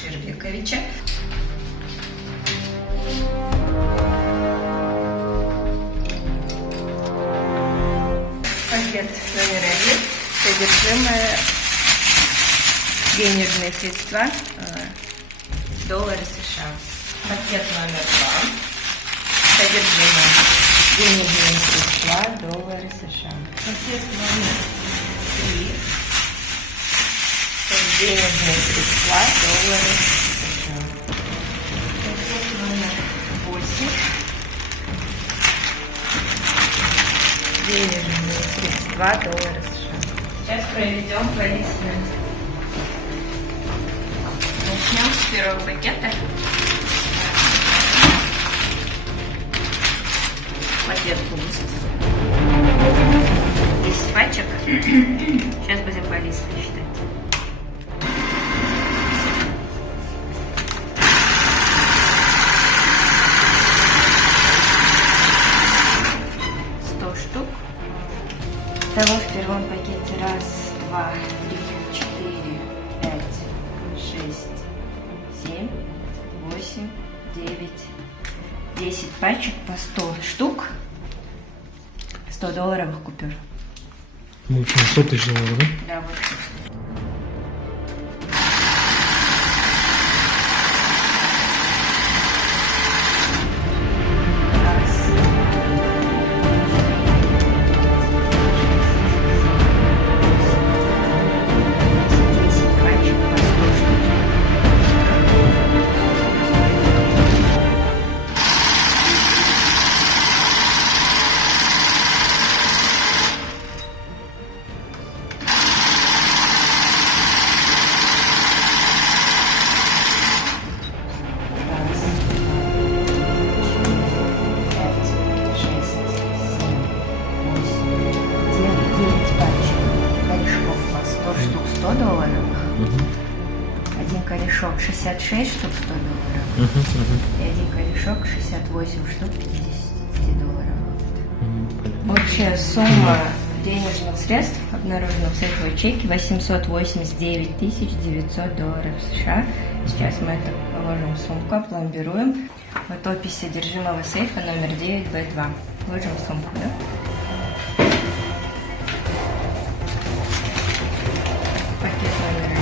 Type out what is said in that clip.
Шербековича. Пакет номер 1. Содержимое: денежные средства, доллары США. Пакет номер 2. Содержимое: денежные средства, доллары США. Пакет номер 3. Денежные средства, доллары США. Пакет номер 8. Денежные средства, доллары США. Сейчас проведем плейсмент. Начнем с первого пакета. Пакет пуст. 10 пачек. Сейчас будем по листу считать. Того в первом пакете 1, 2, 3, 4, 5, 6, 7, 8, 9, 10 пачек по 100 штук, 100 долларовых купюр. В общем, 100 тысяч долларов, да? Да, вот. Один корешок 66 штук 100 долларов. И один корешок 68 штук 50 долларов. Общая сумма денежных средств, обнаружена в сейфовой ячейке, 889 900 долларов США. Сейчас мы это положим в сумку, опломбируем. Вот опись содержимого сейфа номер 9B2. Ложим в сумку, да? Пакет номер 1.